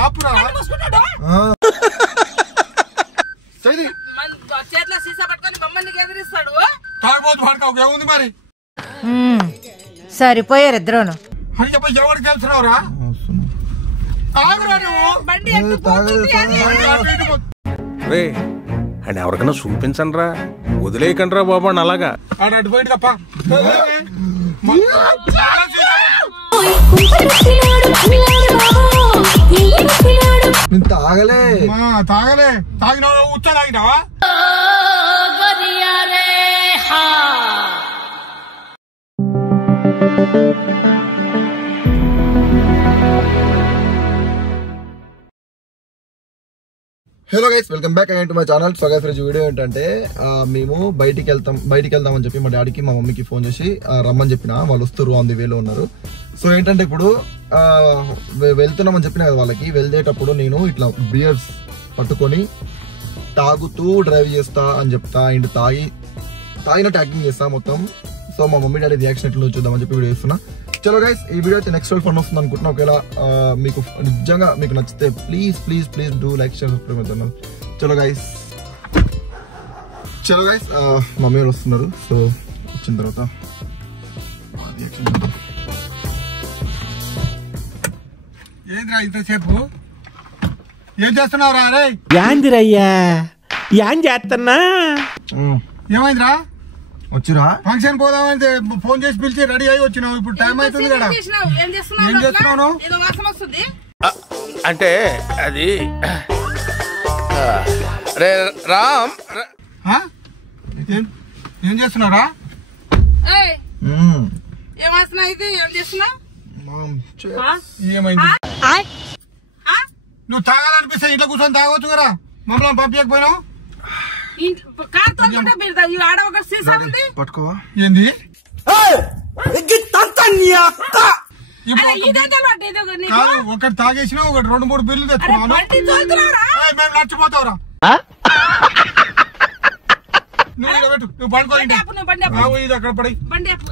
ఆపురా చేతిలో సీసా పట్టుకొని బొమ్మని ఎదిరిస్తాడు. తాగబోతు పడతావు ఏముంది మరి సరిపోయారు ఇద్దరును. అని చెప్పి ఎవరికి తెలుసున్నావురా? బండి రే అని ఎవరికైనా చూపించండి రా, వదిలేయకండి రా బాబు అని అలాగా. అటు పోయింది తప్ప తాగలే తాగలే తాగిన ఉచ్చ తాగినావా? Hello guys, welcome back again to my channel. So guys ఈరోజు వీడియో ఏంటంటే మేము బయటికి వెళ్దామని చెప్పి మా డాడీకి మా మమ్మీకి ఫోన్ చేసి రమ్మని చెప్పిన. వాళ్ళు వస్తారు, ఆన్ ది వేలో ఉన్నారు. సో ఏంటంటే ఇప్పుడు వెళ్తున్నామని చెప్పిన కదా వాళ్ళకి. వెళ్దేటప్పుడు నేను ఇట్లా బియర్స్ పట్టుకొని తాగుతూ డ్రైవ్ చేస్తా అని చెప్తా. అండ్ తాగినట్టు యాక్టింగ్ చేస్తా మొత్తం. సో మా మమ్మీ డాడీ రియాక్షన్ ఎట్లా చూద్దామని చెప్పి వీడియో చేస్తున్నా. చలో గైస్, ఈ వీడియో అయితే నెక్స్ట్ ఫన్ వస్తుంది అనుకుంటున్నా. ఒకవేళ మీకు నిజంగా మీకు నచ్చితే please please please do like share subscribe అవుతున్నాను. చలో గైస్ మమ్మీ వాళ్ళు వస్తున్నారు. సో వచ్చిన తర్వాత ఏంద్రా ఇంతసేపు ఏం చేస్తున్నావు రా? రే యాందిరయ్యా ఏం చేస్తున్నా? ఏమైందిరా? వచ్చిరా ఫంక్షన్ పోదామంటే ఫోన్ చేసి పిలిచి రెడీ అయ్యి వచ్చినావు. ఇప్పుడు టైం అవుతుంది కదా. ఏం చేస్తున్నావు? అంటే అది రే రామ్, ఏం చేస్తున్నారా? ఏమైంది? నువ్వు తాగాలనిపిస్తే ఇంట్లో కూర్చొని తాగొచ్చు కదా. మమ్మల్ని పంపించకపోయినావు. పట్టుకోవా? ఏంది ఒకటి తాగేసినా ఒకటి 2-3 బిల్లు తెచ్చుకున్నాను. మేము నచ్చిపోతావురా. నువ్వు పెట్టు, నువ్వు పండుకో. ఇది అక్కడ పడి ఎక్కడ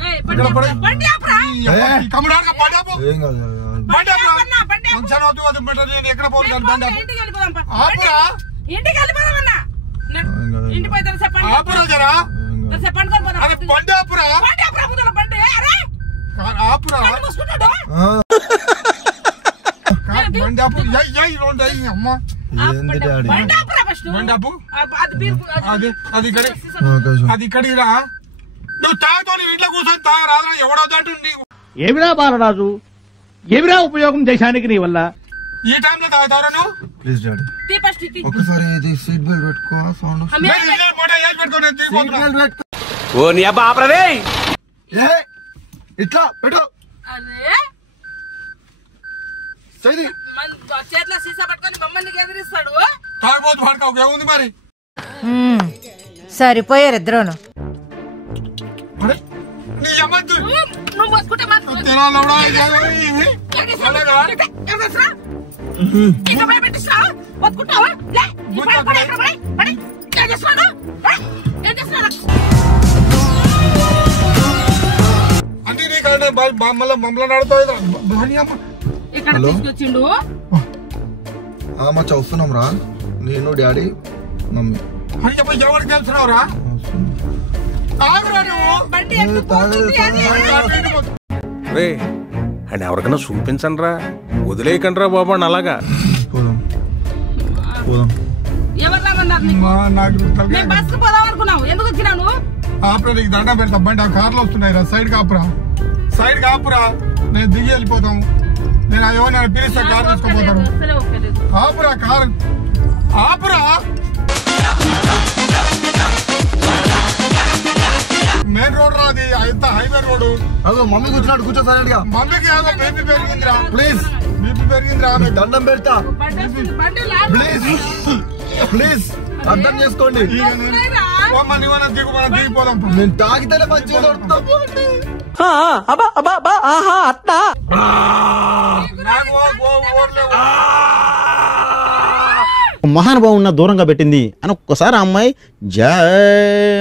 పోతాను? అది ఇక్కడికి రా. నువ్వు తాగుతో ఇంట్లో కూర్చొని తాగరాదు. ఎవడొద్దంటు ఏమిరా బాలరాజు, ఏమిరా ఉపయోగం దేశానికి నీ వల్ల? ఈ టైంలో తాగుతారా నువ్వు? ప్లీజ్ డాడీ ఒకసారి ఇది సీట్ బెల్ట్ పెట్టుకో. సౌండ్ ఓ నీ అబ్బా ఆపరదే. ఇట్లా పెట్టు. చేతిలో సీసా పట్టుకొని బొమ్మని ఎదిరిస్తాడు. తాగబోతు పడతావు ఏముంది మరి సరిపోయారు ఇద్దరును. మమ్మల్ని నడుతుంది. తీసుకొచ్చిండు. మచ్చా వస్తున్నాం రా, నేను డాడీ మమ్మీ. అని చెప్పి ఎవరికి తెలుసున్నావురా? రే అని ఎవరికైనా చూపించండి రా, వదిలేయకండి రా బాబు అని అలాగా. నీకు దండం పెడతా. బండి ఆ కార్లు వస్తున్నాయి రా. సైడ్ కాపురా. నేను దిగి వెళ్ళిపోతాం. నేను ఏమన్నా పిలిస్తా, కార్ తీసుకుపోతాను. ఆపురా కార్ ఆపురా. మెయిన్ రోడ్ రా అది. ఎంత హైవే రోడ్. అదో మమ్మీ కూర్చున్నాడు, కూర్చో సైలెంట్ గా. మమ్మీకి ఏదో బీపీ పెరిగిందిరా. ప్లీజ్ బీపీ పెరిగిందిరా. దండం పెడతా. ప్లీజ్ అర్థం చేసుకోండి. దిగిపోదాం. నేను తాగితేనే మంచిగా మహానుభావం ఉన్న దూరంగా పెట్టింది అని ఒక్కసారి ఆ అమ్మాయి జై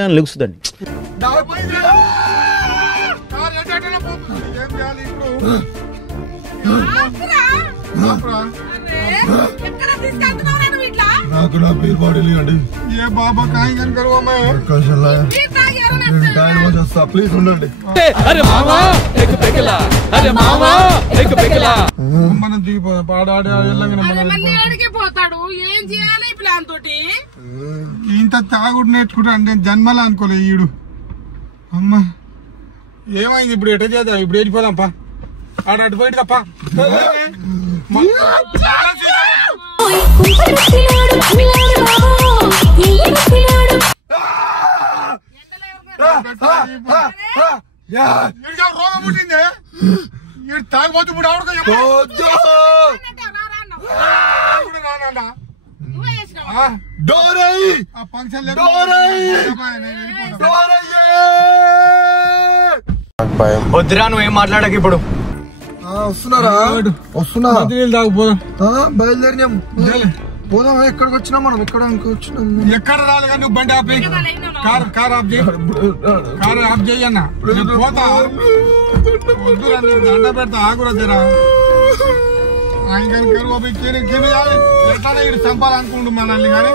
అని లెగుస్తుందండి. నాకు నా పేరు బాడీ అండి ఏ బాబా కాయి కన్ కరువా మే ప్లీజ్ ఉండండి మనం దిగిపోదాం పాడాడి పోతాడు ఏం చేయాలి ఈ ప్లాన్ తోటి ఇంత తాగుడు నేర్చుకుంటా అంటే జన్మలా అనుకోలే ఈడు అమ్మ ఏమైంది ఇప్పుడు ఎట చేద్దాం ఇప్పుడు వెళ్ళిపోదాం పా ఆడ అటు పోయి తప్ప రోగం పుట్టింది ఈడు తాగిపోతు ఇప్పుడు వద్దురా నువ్వేం మాట్లాడక ఇప్పుడు వస్తున్నా తాగిపోదాం బయలుదేరినాం పోదాం ఎక్కడికి వచ్చినా మనం ఎక్కడ వచ్చినాం ఎక్కడ రాలి కానీ నువ్వు బండి ఆపి కార్ ఆఫ్ చేయి కార్ ఆఫ్ చేయి అన్న పోతా వద్దురా నీకు దండ పెడతా ఆగురా జరా ఆయన కరువు ఎట్లా ఇటు చంపాలనుకుంటు మనల్ని కానీ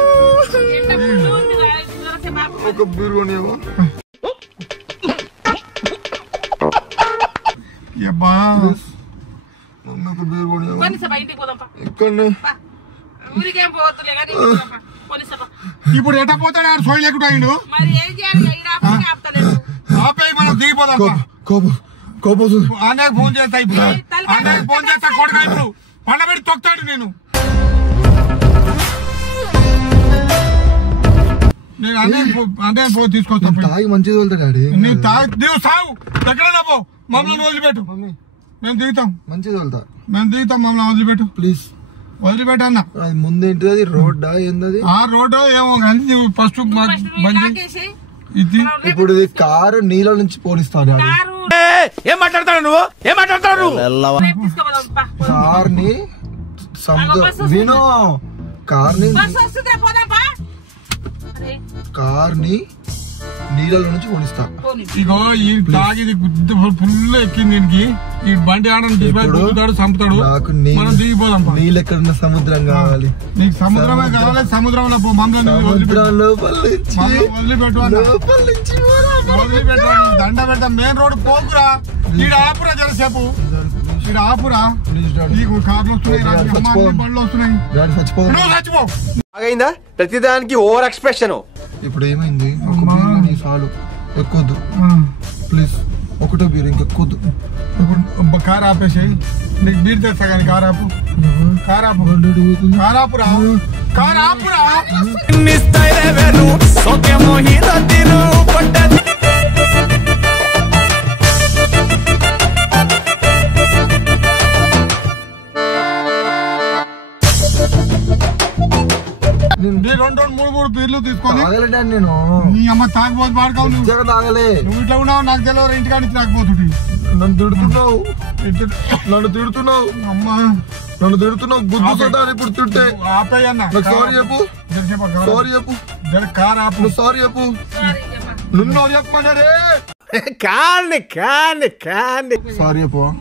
ఒక బీరు కొనేవా ఒక బీరు కొనేవా ఇక్కడ ఇప్పుడు ఎట్ట పోతాడు ఆడు సోయి లేకుండా ఆపేయి మనం దిగిపోదాం అన్నయ్య ఫోన్ చేస్తా ఇప్పుడు అన్నయ్య ఫోన్ చేస్తా కొడుకా ఇప్పుడు పండబెట్టి తొక్కుతాడు నేను అన్నయ్య ఫోన్ తీసుకొస్తా తాగి మంచిది వెళ్తాడు నువ్వు తాగు సాగు ఎక్కడైనా పో మమ్మల్ని వదిలిపెట్టు మేము దిగుతాం మంచిది వెళ్తా మేము దిగుతాం మమ్మల్ని వదిలిపెట్టు ప్లీజ్ వదిలిపెట్టు అన్న ముందేంటిది అది రోడ్డా ఏంది ఆ రోడ్డు ఏమో కానీ నువ్వు ఫస్ట్ ఇప్పుడు ఇది కారు నీళ్ళ నుంచి పోనిస్తాను ఏం మాట్లాడతాడు నువ్వు ఏం మాట్లాడతాడు కార్ని వినో కార్ని నీళ్ళ నుంచి పోనిస్తా ఇగో ఈ తాగిది ఫుల్ ఎక్కింది దీనికి ఈ బండి ఆడతాడు చంపుతాడు మనం దిగిపోదాం నీళ్ళు ఎక్కడున్న సముద్రం కావాలి నీకు సముద్రమే కావాలి సముద్రంలో పో మమ్మల్ని వదిలిపెట్టు దండ పెడతాం మెయిన్ రోడ్ పోకురా ఈడ ఆపురా జరసేపు ఈడ ఆపురా నీకు కార్లు వస్తున్నాయి బండ్లు వస్తున్నాయి చచ్చిపో అయిందా ప్రతిదానికి ఓవర్ ఎక్స్ప్రెషన్ ఇప్పుడు ఏమైంది చాలు ఎక్కొద్దు ప్లీజ్ ఒకటో బీర్ ఇంకెక్కొద్దు ఇప్పుడు కార్ ఆపేసాయి నీకు బీర్ తెస్తా కానీ కార్ ఆపురా రెండు మూడు బీర్లు తీసుకొని నేను నీ అమ్మ తాగబోతు పాడుకోవు తాగలే నువ్వు ఇట్లా ఉన్నావు నాకు తెలియదు ఇంటికాడి తాగబోతుంది నన్ను తిడుతున్నావు అమ్మా నన్ను తిడుతున్నావు గుద్దుతా ఇప్పుడు తింటే ఆపేయన్న సారీ చెప్పు కార్ ఆపు సారీ చెప్పు నిన్ను చెప్పమన్నాడే సారీ చెప్పు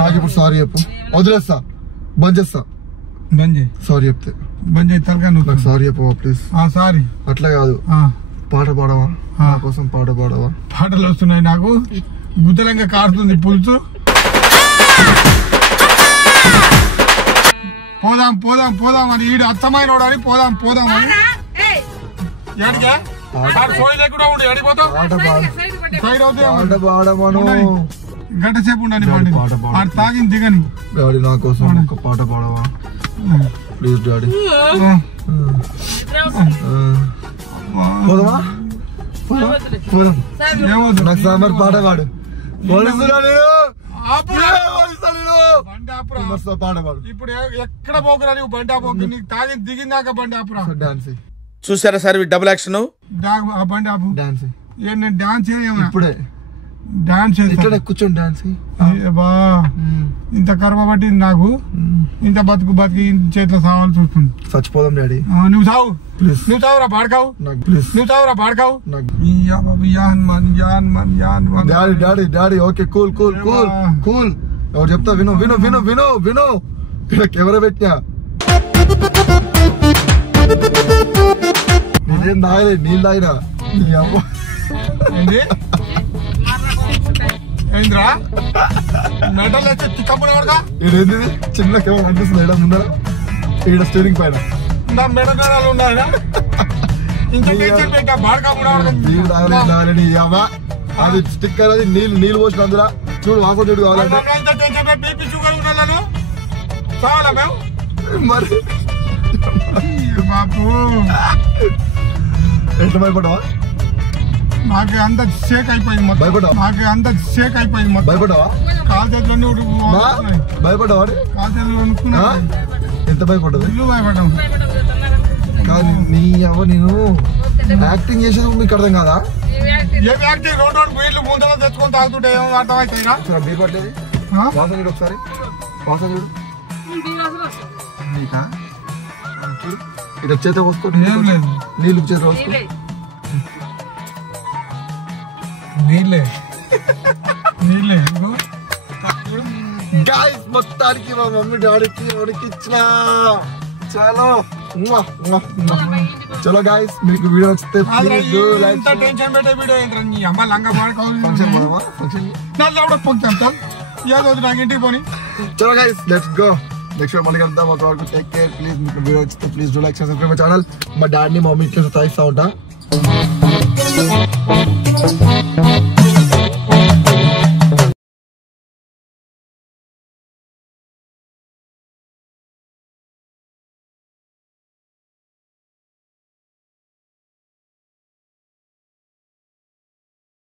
నాకు ఇప్పుడు సారీ చెప్పు వదిలేస్తా బంద్ చేస్తా సారీ చెప్తే బంద్ చేయి తలగా నువ్వు నాకు సారీ చెప్పవా ప్లీజ్ సారీ అట్లా కాదు పాట పాడవా నా కోసం పాట పాడవా పాటలు వస్తున్నాయి నాకు గుద్దలంగా కారుతుంది పులుసు పోదాం అని ఈడు అత్తమైన అని పోదాం అని ఎడిగా సోయి లేకుండా ఉండి ఎడిపోతావు సైడ్ అవుతావు గంట సేపు ఉండండి పాట తాగింది దిగని డాడీ నా కోసం ఒక పాట పాడవా ప్లీజ్ డాడీ పోదామా నాకు సాంబార్ పాట పాడు పాట పాడు ఇప్పుడు ఎక్కడ పోకురా నువ్వు బండి ఆపు నీకు తాగి దిగిందాక బండి ఆపురా డాన్స్ చూసారా సార్ డబుల్ యాక్షన్ బండి ఆపు డాన్స్ నేను డాన్స్ ఇప్పుడే డాన్స్ ఇక్కడ కూర్చొని డాన్స్ బా ఇంత కర్మ పట్టింది నాకు ఇంత బతుకు చేతిలో సావాలని చూస్తుంది చచ్చిపోదాం డాడీ నువ్వు సావు నువ్వు చావురా పాడకావు నువ్వు చావురా పాడకావు డాడీ ఓకే కూల్ ఎవరు చెప్తా విను ఇక్కడ కెమెరా పెట్టినా నేనేం తాగలేదు, నీళ్ళు తాగినా. ఏంది ఏంద్రా మెటల్ వచ్చి తిక్కప్పుడు కనుక ఏంది చిన్న కేవలం అనిపిస్తుంది ఇక్కడ ముందర, ఇక్కడ స్టీరింగ్ పైన నా మెడలు ఉన్నాయా ఇంకా టెన్షన్ పెట్టా బాడకా నీళ్ళు తాగలేదు అవ్వ. అది స్టిక్కర్, అది నీళ్ళు పోసిన అందులో చూడు, వాసన చూడు కావాలంటే. టెన్షన్ బీపీ షుగర్ ఉన్నాను కావాలా మేము మరి బాబు ఎట్లా భయపడవా? నాకు అంత షేక్ అయిపోయింది మొత్తం. భయపడ్డావా? నాకు అంత షేక్ అయిపోయింది మొత్తం. భయపడవా? కాలు చేతులన్నీ భయపడవా? కాలు చేతులు వణుకున్నా. ఎంత భయపడ్డది? ఇల్లు భయపడ్డాం. కానీ నీ అవ్వ నేను యాక్టింగ్ చేసేది మీకు అర్థం కాదా? ఏ వ్యక్తి రోడ్డు వీళ్ళు ముందర తెచ్చుకొని తాగుతుంటే ఏమో అర్థమవుతాయినా? బీర్ పట్టలేదు, వాసన చూడు ఒకసారి, వాసన చూడు. నీకా చూడు, ఇట్లా చేత పోసుకో, ఏం లేదు నీళ్ళు చేత పోసుకో. నీళ్ళే నీళ్ళే గాయ్స్ మొత్తానికి మా మమ్మీ డాడీకి ఉడికిచ్చిన. చలో చలో గాయ్స్, మీకు వీడియో వస్తే ఇంత టెన్షన్ పెట్టే వీడియో ఏంటంటే నీ అమ్మ లంగా ఫంక్షన్ ఏదో నాకు ఇంటికి పోని. చలో గైస్ లెట్స్ గో. నెక్స్ట్ మళ్ళీ కలుద్దాం. ఒక వరకు టేక్ కేర్. ప్లీజ్ మీకు వీడియో వచ్చితే please do like, subscribe my channel. మా డాడీని మమ్మీ ఇట్లా సతాయిస్తా ఉంటా.